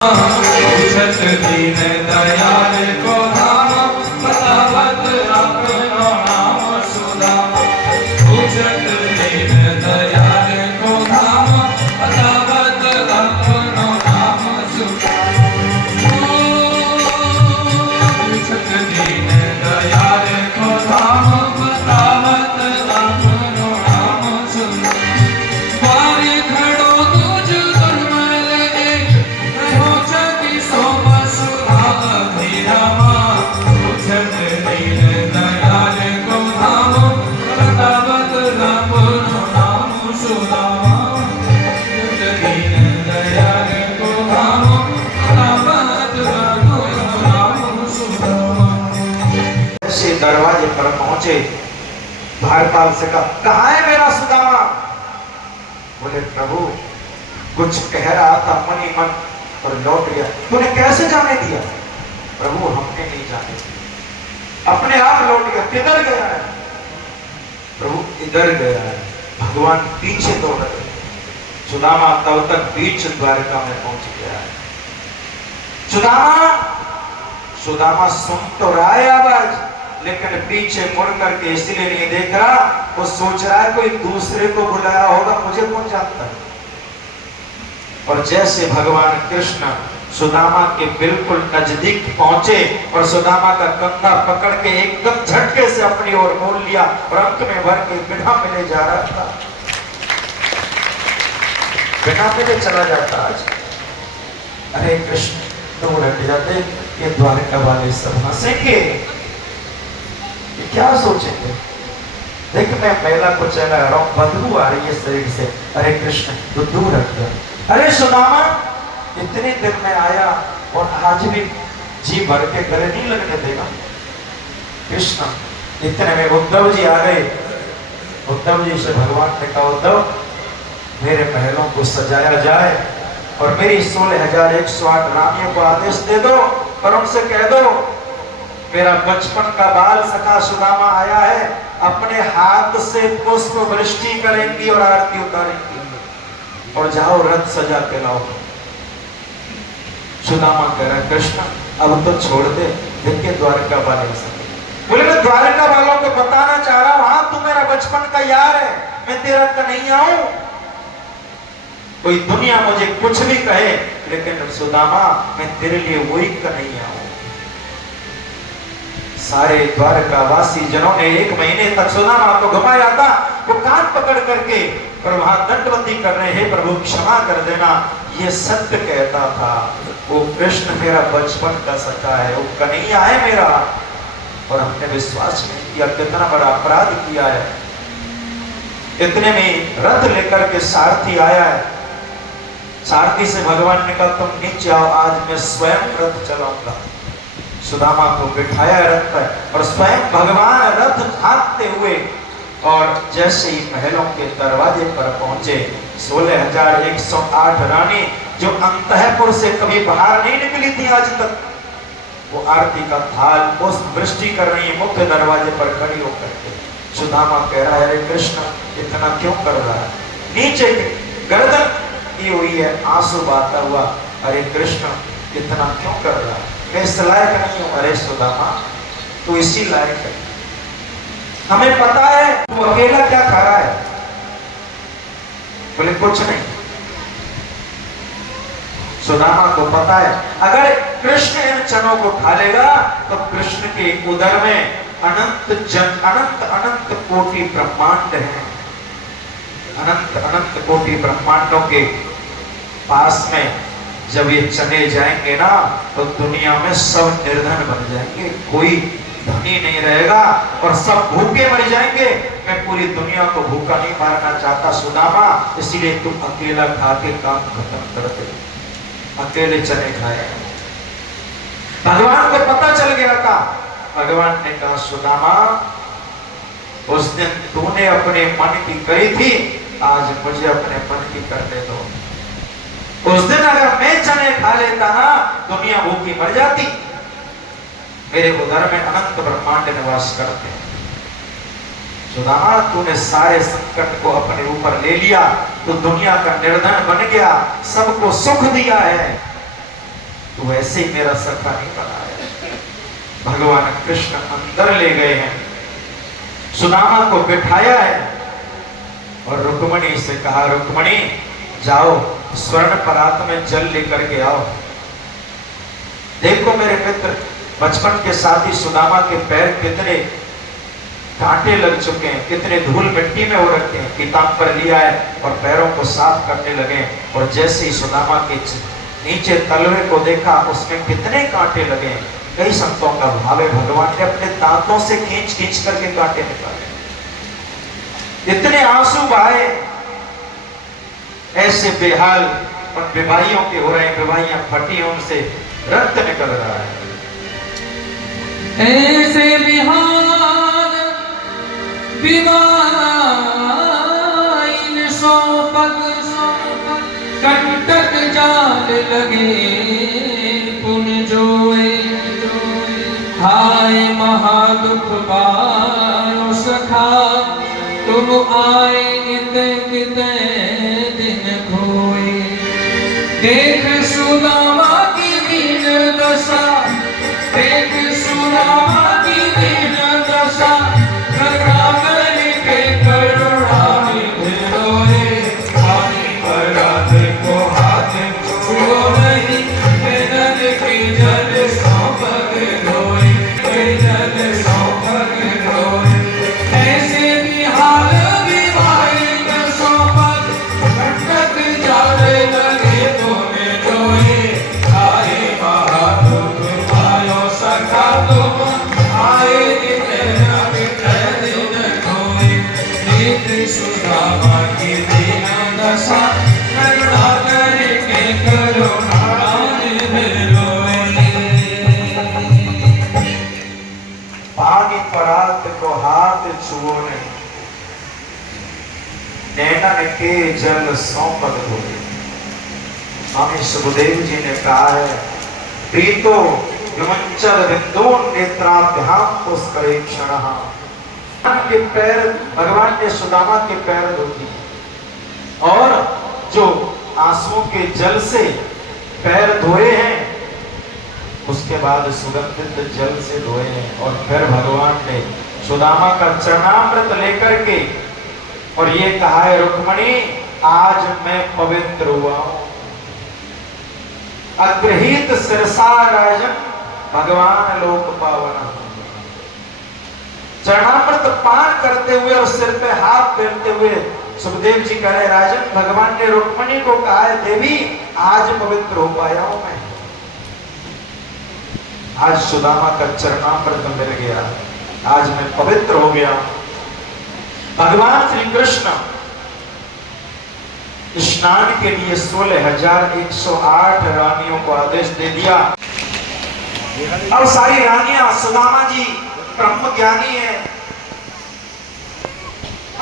पूछत दीन दयाल को धाम, बतावत अपनो नाम सुदामा। पूछत दीन दयाल को धाम, बतावत अपनो नाम सुदामा। पूछत दीन दयाल को धाम, बतावत अपनो नाम सुदामा। बारी खड़ो तुझ दुर्मल एक, सोचती सो वसुधाव धीरामा। पूछत दीन दयाल को धाम, बतावत अपनो नाम सुदामा। पूछत दीन दयाल को धाम, बतावत अपनो नाम सुदामा। से दरवाजे पर पहुंचे, द्वारपाल से कहा है मेरा सुदामा? बोले प्रभु कुछ कह रहा था मन ही मन और लौट गया। तूने कैसे जाने दिया? प्रभु हमने नहीं जाने दिया, अपने आप लौट गया। किधर गया है? प्रभु इधर गया है। भगवान पीछे दौड़ रहे। सुदामा तब तक बीच द्वारका में पहुंच गया है। सुदामा सुदामा सुन तो रहा है आवाज, लेकिन पीछे मुड़ करके इसलिए नहीं देख रहा। वो सोच रहा है कोई दूसरे को बुलाया होगा, मुझे कौन जानता है। और जैसे भगवान कृष्ण सुदामा के बिल्कुल नजदीक पहुंचे और सुदामा का कंधा पकड़ के एकदम झटके से अपनी ओर मोड़ लिया और अंक में भर के बिना मिले जा रहा था। बिना मिले चला जाता आज। अरे कृष्ण तुम रट जाते, ये द्वारका वाले सब हंसेंगे, क्या सोचेंगे। देख मैं महिला को चला रहा हूं, बदबू आ रही है शरीर से। अरे कृष्ण तो दूर रख दो। अरे सुदामा इतने दिन में आया और आज भी जी भर के गले नहीं लगने देगा। कृष्ण इतने में उद्धव जी आ गए। उद्धव जी से भगवान ने कहा उद्धव मेरे महलों को सजाया जाए और मेरी 16,108 रानियों को आदेश दे दो और उनसे कह दो मेरा बचपन का बाल सखा सुदामा आया है, अपने हाथ से पुष्प वृष्टि करेंगी और आरती उतारेंगी और जाओ रथ सजा के लाओ। सुदामा कह रहा कृष्ण अब तो छोड़ दे, देखिए द्वारका वाले से। बोले मैं द्वारका वालों को बताना चाह रहा हूं, हाँ तू मेरा बचपन का यार है, मैं तेरा कन्हैया हूं। कोई दुनिया मुझे कुछ भी कहे, लेकिन सुदामा मैं तेरे लिए वही कन्हैया हूं। सारे द्वारकावासी जनों ने 1 महीने तक सुदामा को घुमाया था। वो कान पकड़ करके और वहां दंडवती कर रहे हैं, प्रभु क्षमा कर देना, ये सत्य कहता था, वो कृष्ण मेरा बचपन का सखा है, वो कन्हैया है मेरा, और हमने विश्वास नहीं किया, कितना बड़ा अपराध किया है। इतने में रथ लेकर के सारथी आया है। सारथी से भगवान ने कहा तुम नीचे आओ, आज मैं स्वयं रथ चलाऊंगा। सुदामा को बिठाया रथ पर और स्वयं भगवान रथ हाँकते हुए और जैसे ही महलों के दरवाजे पर पहुंचे, 16,108 रानी जो अंतःपुर से कभी बाहर नहीं निकली थी आज तक, वो आरती का थाल पुष्प वृष्टि कर रही है मुख्य दरवाजे पर खड़ी होकर के। सुदामा कह रहा है अरे कृष्ण इतना क्यों कर रहा है? नीचे गर्दन की हुई है, आंसू बहता हुआ, अरे कृष्ण इतना क्यों कर रहा है? मैं इस लायक नहीं हूं। अरे सुदामा तू इसी लायक है, हमें पता है तू अकेला क्या खा रहा है। बोले कुछ नहीं। सुदामा को पता है अगर कृष्ण इन चनों को खा लेगा तो कृष्ण के उदर में अनंत अनंत कोटि ब्रह्मांड है। अनंत अनंत कोटि ब्रह्मांडों के पास में जब ये चने जाएंगे ना तो दुनिया में सब निर्धन बन जाएंगे, कोई धनी नहीं रहेगा और सब भूखे मर जाएंगे। मैं पूरी दुनिया को भूखा नहीं मारना चाहता सुदामा, इसीलिए तुम अकेला खा के काम खत्म कर दे। अकेले चने खाए। भगवान को पता चल गया था। भगवान ने कहा सुदामा उस दिन तूने अपने मन की करी थी, आज मुझे अपने मन की करने दो। उस दिन अगर मैं चने खा लेता ना दुनिया भूखी मर जाती। मेरे उदर में अनंत ब्रह्मांड निवास करते हैं। सुदामा तूने सारे संकट को अपने ऊपर ले लिया, तो दुनिया का निर्धन बन गया, सबको सुख दिया है। तू ऐसे ही मेरा सखा नहीं बनाया। भगवान कृष्ण अंदर ले गए हैं, सुदामा को बिठाया है और रुक्मणी से कहा, रुक्मणी जाओ स्वर्ण परात में जल लेकर के आओ। देखो मेरे मित्र, बचपन के साथी सुदामा के पैर कितने कांटे लग चुके हैं, कितने धूल मिट्टी में हो रखे हैं। किताब पर लिया है और पैरों को साफ करने लगे और जैसे ही सुदामा के नीचे तलवे को देखा उसमें कितने कांटे लगे। कई संतों का भाव है भगवान ने अपने दांतों से खींच खींच करके कांटे निकाले, इतने आंसू बहाए। ऐसे बेहाल उन विवाहियों के हो रहे हैं, विवाहियां फटी उनसे रक्त निकल रहा है। ऐसे बेहाल विवाहिन सो पग कंटक जाल लगे पुन जोए। हाय महादुख बारो सखा तुम आए किते किते दिन खोए। देख सुदामा की दीन दशा, देख सुदामा की दीन दशा, करुणा करके करुणानिधि रोए। हानि पराध को हाथ छुओ नहीं, नद के जल सौ पग धोए, जल सौ पग धोए। ऐसे भी हाल विवाहिन सौ पग कंटक जाले लगे तुम्हें जोए। आए महादुख पायो सखा तुम आए किते दिन खोए। देख सुदामा की दीन दशा, करुणा करके करुणानिधि रोए। पानी परात को हाथ छुओ नहीं, नैनन के जल सौ पग धोए। स्वामी सुखदेव जी ने कहा है, प्रीतो विमंचल बिंदु नेत्राभ्याम पुष्करे क्षणः। के पैर, भगवान ने सुदामा के पैर धो दिए और जो आंसुओं के जल से पैर धोए हैं उसके बाद सुगंधित जल से धोए हैं। और फिर भगवान ने सुदामा का चरणामृत लेकर के और ये कहा है, रुक्मणी आज मैं पवित्र हुआ हूं। अग्रहित सिरसा राजन भगवान लोक पावना। चरणामृत पान करते हुए और सिर पे हाथ फेरते हुए सुखदेव जी कह रहे, राजन भगवान ने रुक्मणी को कहा है, देवी आज पवित्र हो पाया हूं मैं। आज सुदामा का चरणामृत मिल गया, आज मैं पवित्र हो गया। भगवान श्री कृष्ण स्नान के लिए 16,108 रानियों को आदेश दे दिया। अब सारी रानियां, सुदामा जी ब्रह्म ज्ञानी है,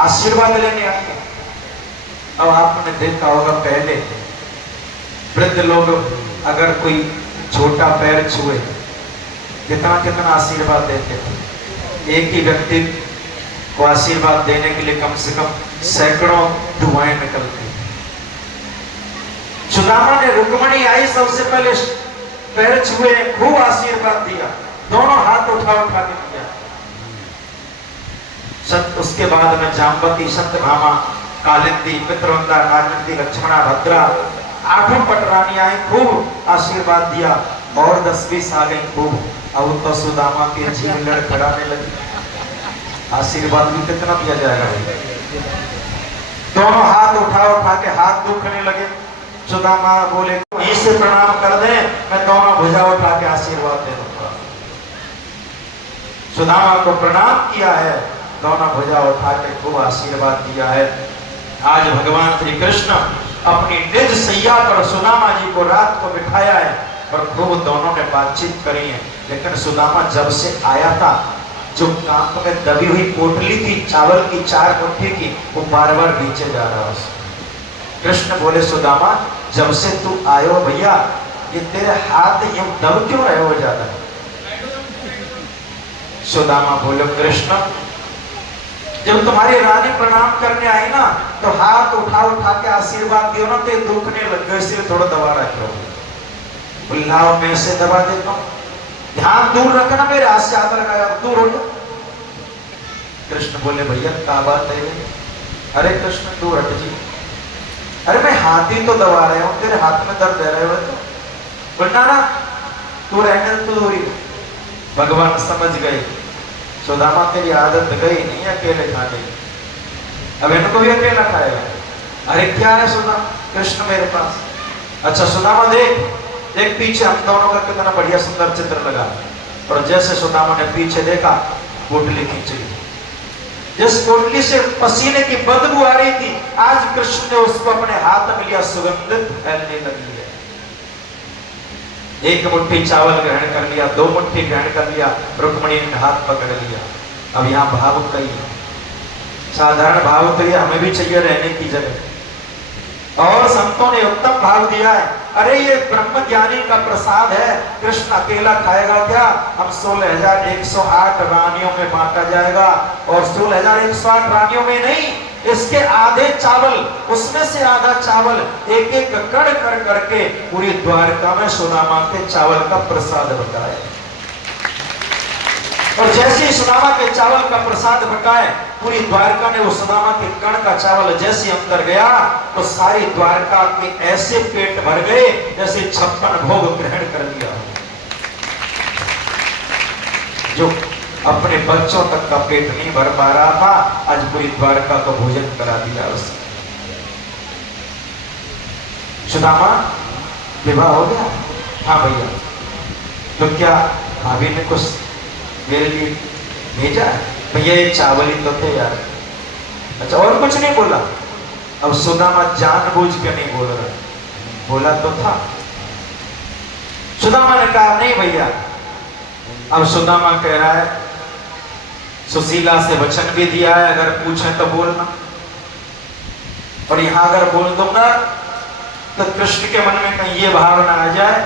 आशीर्वाद लेने आई है। अब आपने देखा होगा पहले वृद्ध लोग अगर कोई छोटा पैर छुए कितना कितना आशीर्वाद देते थे। एक ही व्यक्ति को आशीर्वाद देने के लिए कम से कम सैकड़ों दुआएं निकलती। सुदामा ने, रुक्मणी आई सबसे पहले पैर छुए, खूब आशीर्वाद दिया, दोनों हाथ उठा उठा के दिया। उसके बाद में जाम्बती, सत्यभामा, कालिंदी, मित्रवंदा, नागनंदी, लक्ष्मणा, भद्रा, 8 पटरानी आई, खूब आशीर्वाद दिया और 10-20 आ गई खूब। अब तो सुदामा के जीव लड़खड़ाने लगी। आशीर्वाद भी कितना दिया जाएगा भाई। दोनों हाथ उठा उठा के हाथ दुखने लगे। सुदामा बोले, इसे प्रणाम कर दे, मैं दोनों भुजा उठा के आशीर्वाद दे दूंगा। सुदामा को प्रणाम किया है, दोनों भुजा उठा के खूब आशीर्वाद दिया है। आज भगवान श्री कृष्ण अपनी निज सैया पर सुदामा जी को रात को बिठाया है और खूब दोनों ने बातचीत करी है। लेकिन सुदामा जब से आया था, जो कांप में दबी हुई पोटली थी चावल की 4 मुट्ठी की, वो बार बार नीचे जा रहा है। कृष्ण बोले, सुदामा जब से तू आयो भैया, ये तेरे हाथ यूं दब क्यों रहे हो ज्यादा? सुदामा बोले, कृष्ण जब तुम्हारी रानी प्रणाम करने आई ना तो हाथ उठा उठा के आशीर्वाद दियो ना, तो दुखने लग गए, इसलिए थोड़ा दबा रखे हो। बोले लाओ मैं ऐसे दबा देता हूं, ध्यान दूर रखना, मेरे हाथ से हाथ लगाया दूर हो जा। कृष्ण बोले भैया क्या बात है? अरे कृष्ण दूर हट जी। अरे मैं हाथ ही तो दबा रहा हूं, तेरे हाथ में दर्द दे रहे हो तो बोलना ना तू रहने तू दूरी। भगवान समझ गए सुदामा तेरी आदत गई नहीं अकेले खाने की, अब इनको भी अकेला खाएगा। अरे क्या है सुदामा? कृष्ण मेरे पास। अच्छा सुदामा देख देख पीछे हम दोनों का कितना बढ़िया सुंदर चित्र लगा। और जैसे सुदामा ने पीछे देखा पोटली खींच ली, जिस पोटली से पसीने की बदबू आ रही थी आज कृष्ण ने उसको अपने हाथ में लिया, सुगंधित फैलने लगी है। एक मुट्ठी चावल ग्रहण कर लिया, 2 मुट्ठी ग्रहण कर लिया, रुक्मणी ने हाथ पकड़ लिया। अब यहाँ भाव कई साधारण भाव तो ये हमें भी चाहिए रहने की जगह, और संतों ने उत्तम भाव दिया है। अरे ये ब्रह्म ज्ञानी का प्रसाद है, कृष्ण अकेला खाएगा क्या? हम 16,108 रानियों में बांटा जाएगा, और 16,108 रानियों में नहीं, इसके आधे चावल, उसमें से आधा चावल एक एक कण कर करके पूरी द्वारका में सुदामा के चावल का प्रसाद बटाए। और जैसे ही सुदामा के चावल का प्रसाद बटाए पूरी द्वारका ने उस सुदामा के कण का चावल जैसे अंदर गया तो सारी द्वारका के ऐसे पेट भर गए जैसे 56 भोग ग्रहण कर लिया। जो अपने बच्चों तक का पेट नहीं भर पा रहा था आज पूरी द्वारका को भोजन करा दिया उसने। सुदामा विवाह हो गया? हाँ भैया। तो क्या भाभी ने कुछ मेरे लिए भेजा? भैया ये चावल ही तो थे यार। अच्छा और कुछ नहीं बोला? अब सुदामा जानबूझ के नहीं बोल रहा, बोला तो था। सुदामा ने कहा नहीं भैया। अब सुदामा कह रहा है सुशीला से वचन भी दिया है अगर पूछे तो बोलना, और यहां अगर बोल दूंगा तो कृष्ण के मन में कहीं ये भावना आ जाए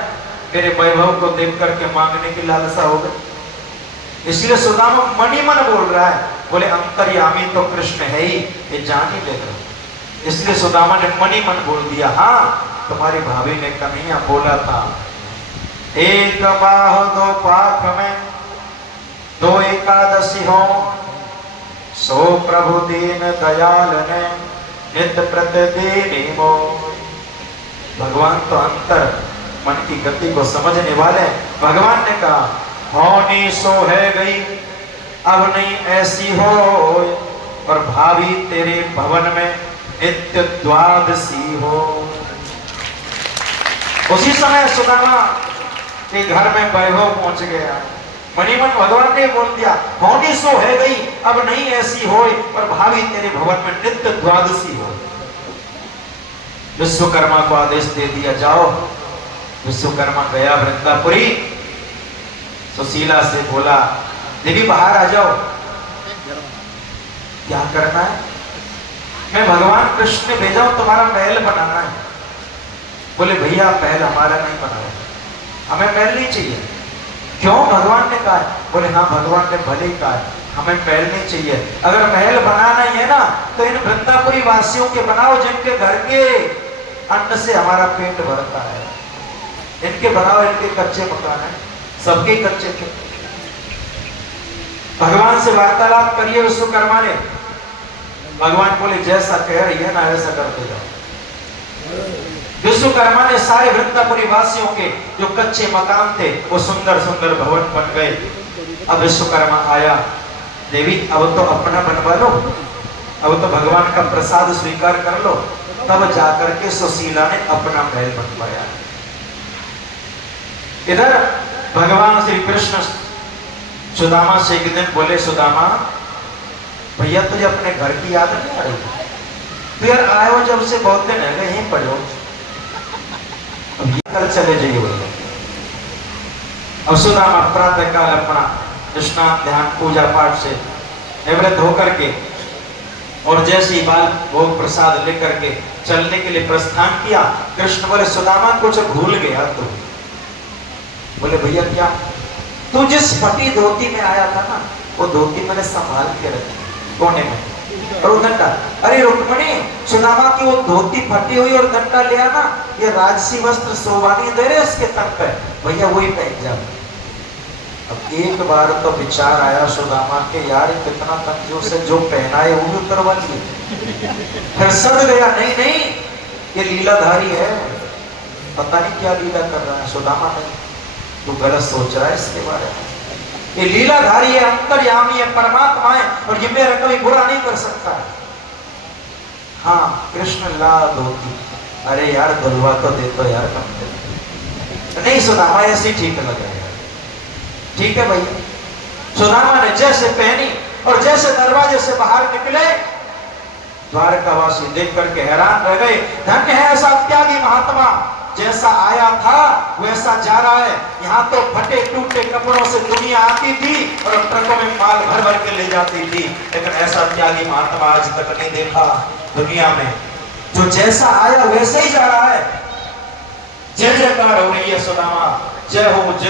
मेरे वैभव को देख करके मांगने की लालसा हो गई। इसलिए सुदामा मनी मन बोल रहा है, बोले अंतर्यामी तो कृष्ण है ही, ये जान ही लेगा। इसलिए सुदामा ने मनी मन बोल दिया हाँ तुम्हारी भाभी ने कन्हैया बोला था एक बाह 2 पाख में 2 एकादशी हो, सो प्रभु दीन दयाल ने नित्य प्रतिदिन हो। भगवान तो अंतर मन की गति को समझने वाले। भगवान ने कहा होनी सो है गई, अब नहीं ऐसी हो, और भाभी तेरे भवन में नित्य द्वादशी हो। उसी समय सुदामा के घर में वैभव पहुंच गया। मणिमन भगवान ने बोल दिया होनी सो है गई, अब नहीं ऐसी हो, और भाभी तेरे भवन में नित्य द्वादशी हो। विश्वकर्मा को आदेश दे दिया जाओ। विश्वकर्मा गया वृंदापुरी, सुशीला से बोला देवी बाहर आ जाओ। क्या करना है? मैं भगवान कृष्ण ने भेजा हूं तुम्हारा महल बनाना है। बोले भैया महल हमारा नहीं बनाया, हमें महल नहीं चाहिए। क्यों? भगवान ने कहा है। बोले हाँ भगवान ने भले ही कहा है, हमें महल नहीं चाहिए। अगर महल बनाना ही है ना तो इन वृंदापुरी वासियों के बनाओ जिनके घर के अन्न से हमारा पेट भरता है, इनके बनाओ। इनके कच्चे मकान है, सबके कच्चे थे। भगवान से वार्तालाप करिए विश्वकर्मा ने। भगवान बोले जैसा कह रही है ना ऐसा करते जाओ। विश्वकर्मा ने सारे वृंदापुरी वासियों के जो कच्चे मकान थे वो सुंदर सुंदर भवन बन गए। अब विश्वकर्मा आया, देवी अब तो अपना बनवा लो, अब तो भगवान का प्रसाद स्वीकार कर लो। तब जाकर के सुशीला ने अपना महल बनवाया। इधर भगवान श्री कृष्ण सुदामा से एक दिन बोले सुदामा भैया तुझे अपने घर की याद नहीं आ रही? तो यार आए हो जब से बहुत दिन है गए, यहीं पढ़ो, अब कल चले जाइए बोले। अब सुदामा प्रातः काल अपना स्नान ध्यान पूजा पाठ से निवृत्त होकर के और जैसे ही बाल भोग प्रसाद लेकर के चलने के लिए प्रस्थान किया, कृष्ण बोले सुदामा कुछ भूल गया तू। बोले भैया क्या? तू जिस फटी धोती में आया था ना वो धोती मैंने संभाल के रखी कोने में, और वो डंडा, अरे रुक्मणी सुदामा की वो धोती फटी हुई और डंडा ले आना, ये राजसी वस्त्र शोभानी दे रहे उसके तन पे, भैया वही पहन जाओ। अब एक बार तो विचार आया सुदामा के, यार कितना कंजूस है, जो पहना है वो भी उतरवा लिए। फिर सद गया, नहीं नहीं ये लीलाधारी है, पता नहीं क्या लीला कर रहा है। सुदामा नहीं, तू गलत सोच रहा है इसके बारे में, ये लीलाधारी है, अंतर्यामी है, परमात्मा है, और ये मेरा कभी बुरा नहीं कर सकता है। हाँ कृष्ण ला धोती, अरे यार दुलवा तो दे तो यार, कम दे। नहीं सुदामा ऐसे ठीक लग रहा है, ठीक है भैया। सुदामा ने जैसे पहनी और जैसे दरवाजे से बाहर निकले, द्वारकावासी देख करके हैरान रह गए। धन्य है ऐसा त्यागी महात्मा, जैसा आया था वैसा जा रहा है। यहाँ तो फटे टूटे कपड़ों से दुनिया आती थी और ट्रकों में माल भर भर के ले जाती थी, लेकिन ऐसा त्यागी महात्मा आज तक नहीं देखा दुनिया में, जो जैसा आया वैसे ही जा रहा है। जय जयकार हो रही है सुदामा, जय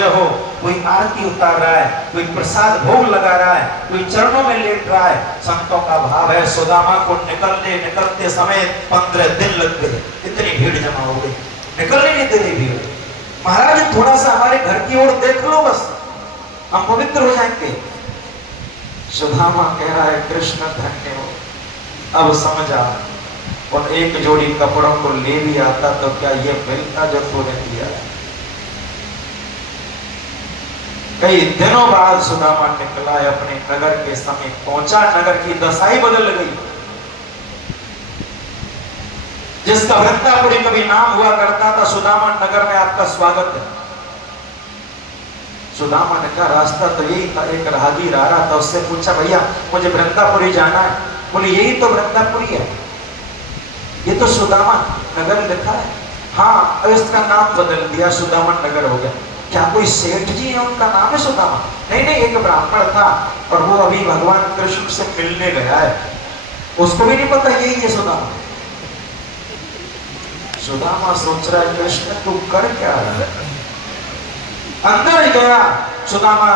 हो। कोई आरती उतार रहा है, कोई प्रसाद भोग लगा रहा है, कोई चरणों में लेट रहा है। संतों का भाव है सुदामा को निकलते समय 15 दिन लग गए, इतनी भीड़ जमा हो गई, निकलने नहीं दे रही भीड़। महाराज थोड़ा सा हमारे घर की ओर देख लो, बस हम पवित्र हो जाएंगे। सुदामा कह रहा है कृष्ण धन्य हो। अब समझ आ, और एक जोड़ी कपड़ों को ले भी आता तो क्या ये मिलता जो तूने दिया। कई दिनों बाद सुदामा निकला है, अपने नगर के समय पहुंचा, नगर की दशा ही बदल गई। जिसका वृंदापुरी कभी नाम हुआ करता था, सुदामा नगर में आपका स्वागत है। सुदामा ने कहा रास्ता तो यही था, एक राहगीर आ रहा था, उससे पूछा भैया मुझे वृंदापुरी जाना है, बोले यही तो वृंदापुरी है, ये तो सुदामा नगर लिखा है। हाँ अब इसका नाम बदल दिया, सुदामा नगर हो गया। क्या कोई सेठ जी है उनका नाम है सुदामा? नहीं नहीं, एक ब्राह्मण था और वो अभी भगवान कृष्ण से मिलने गया है, उसको भी नहीं पता यही है सुदामा। सुदामा सोच रहा है कृष्ण तू कर क्या रहा है। अंदर ही गया, सुदामा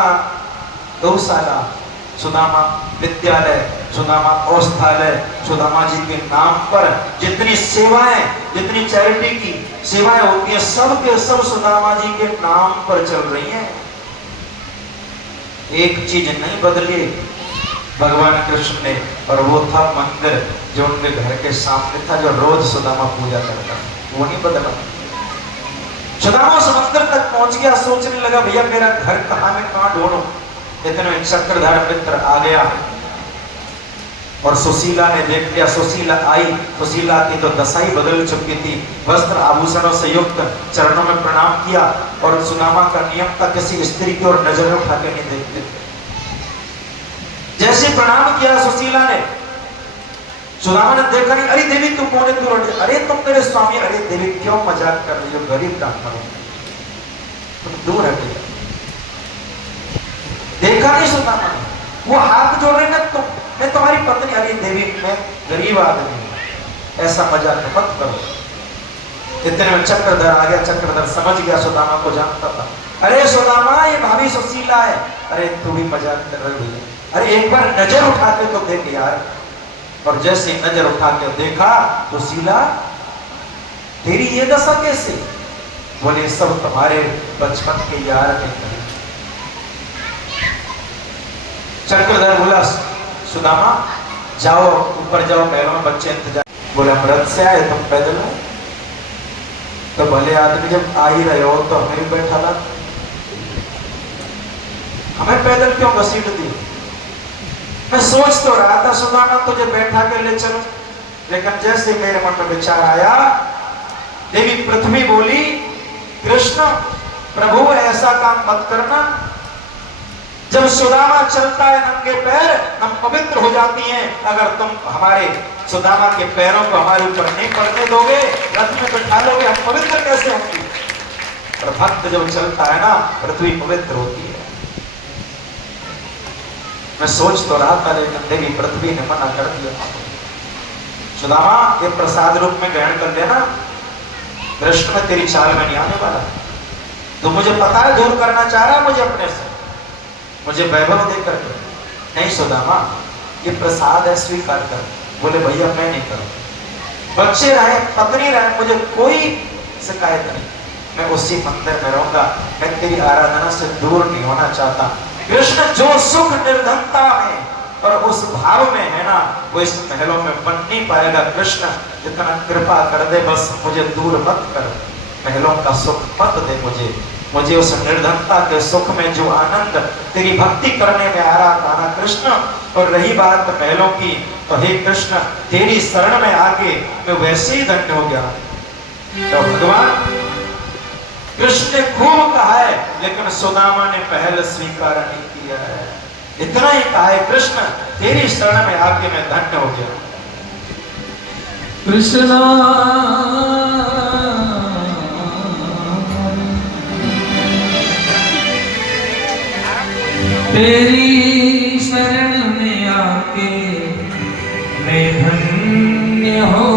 गौशाला, सुदामा विद्यालय, सुदामा औषधालय, सुदामा जी के नाम पर जितनी सेवाएं, जितनी चैरिटी की सेवाएं होती है, सब के सब सुदामा जी के नाम पर चल रही हैं। एक चीज नहीं बदली भगवान कृष्ण ने, और वो था मंदिर जो उनके घर के सामने था, जो रोज सुदामा पूजा करता, वो नहीं बदला। सुदामा उस मंदिर तक पहुंच गया, सोचने लगा भैया मेरा घर कहाँ, मैं कहाँ ढूंढूं। इतने में चक्रधर मित्र आ गया और सुशीला ने देख लिया। सुशीला आई, सुशीला की तो दशा ही बदल चुकी थी, वस्त्र आभूषणों से युक्त, चरणों में प्रणाम किया। और सुदामा का नियम था किसी स्त्री की ओर नजर उठा के नहीं देखते। जैसे प्रणाम किया सुशीला ने, सुदामा ने देखा नहीं, अरे देवी तू कौन है, तू अरे तुम मेरे स्वामी। अरे देवी क्यों मजाक कर रही हो, गरीब ब्राह्मण हो, तुम दूर हटे। देखा नहीं सुदामा ने, वो हाथ जोड़ रहे ना, तुम मैं तुम्हारी पत्नी। अरे देवी मैं गरीब आदमी हूं, ऐसा मजाक मत करो। इतने में चक्रधर आ गया। चक्रधर समझ गया सुदामा को जानता था। अरे सुदामा ये भाभी सुशीला है। अरे तू भी मजाक कर रहे भैया, अरे एक बार नजर उठा के तो देख यार। और जैसे नजर उठा के देखा, सुशीला तेरी ये दशा कैसे? बोले सब तुम्हारे बचपन के यार ने कहा। चक्रधर बोला सुदामा जाओ ऊपर जाओ, पहलों में बच्चे इंतजार। बोला व्रत से आए तुम पैदल आए? तो भले आदमी जब आ ही रहे हो तो हमें भी बैठा ला, हमें पैदल क्यों घसीट दी? मैं सोच तो रहा था सुदामा तुझे बैठा के ले चलो, लेकिन जैसे मेरे मन में विचार आया, देवी पृथ्वी बोली कृष्ण प्रभु ऐसा काम मत करना। जब सुदामा चलता है नंगे पैर, हम पवित्र हो जाती हैं। अगर तुम हमारे सुदामा के पैरों को हमारे ऊपर नहीं पड़ने दोगे, रथ में बैठा लोगे, हम पवित्र कैसे होंगे? और भक्त जब चलता है ना, पृथ्वी पवित्र होती है। मैं सोच तो रहा था, लेकिन देवी पृथ्वी ने मना कर दिया। सुदामा ये प्रसाद रूप में ग्रहण कर लेना, कृष्ण में तेरी चाल में नहीं आने वाला। तो मुझे पता है दूर करना चाह रहा है मुझे अपने से, मुझे वैभव देकर के। नहीं सुदामा ये प्रसाद है, स्वीकार कर। बोले भैया मैं नहीं करूँ, बच्चे रहे पत्नी रहे, मुझे कोई शिकायत नहीं, मैं उसी मंदिर में रहूंगा, मैं तेरी आराधना से दूर नहीं होना चाहता। कृष्ण जो सुख निर्धनता में और उस भाव में है ना, वो इस महलों में बन नहीं पाएगा। कृष्ण जितना कृपा कर दे, बस मुझे दूर मत कर, महलों का सुख मत दे मुझे उस निर्धनता के सुख में जो आनंद तेरी भक्ति करने में आ रहा था ना कृष्ण। और रही बात महलों की, तो हे कृष्ण तेरी शरण में आके मैं वैसे ही धन्य हो गया। तो भगवान कृष्ण ने खूब कहा है, लेकिन सुदामा ने पहल स्वीकार नहीं किया है। इतना ही कहा है, कृष्ण तेरी शरण में आके मैं धन्य हो गया। कृष्णा तेरी शरण में आके मैं धन्य हो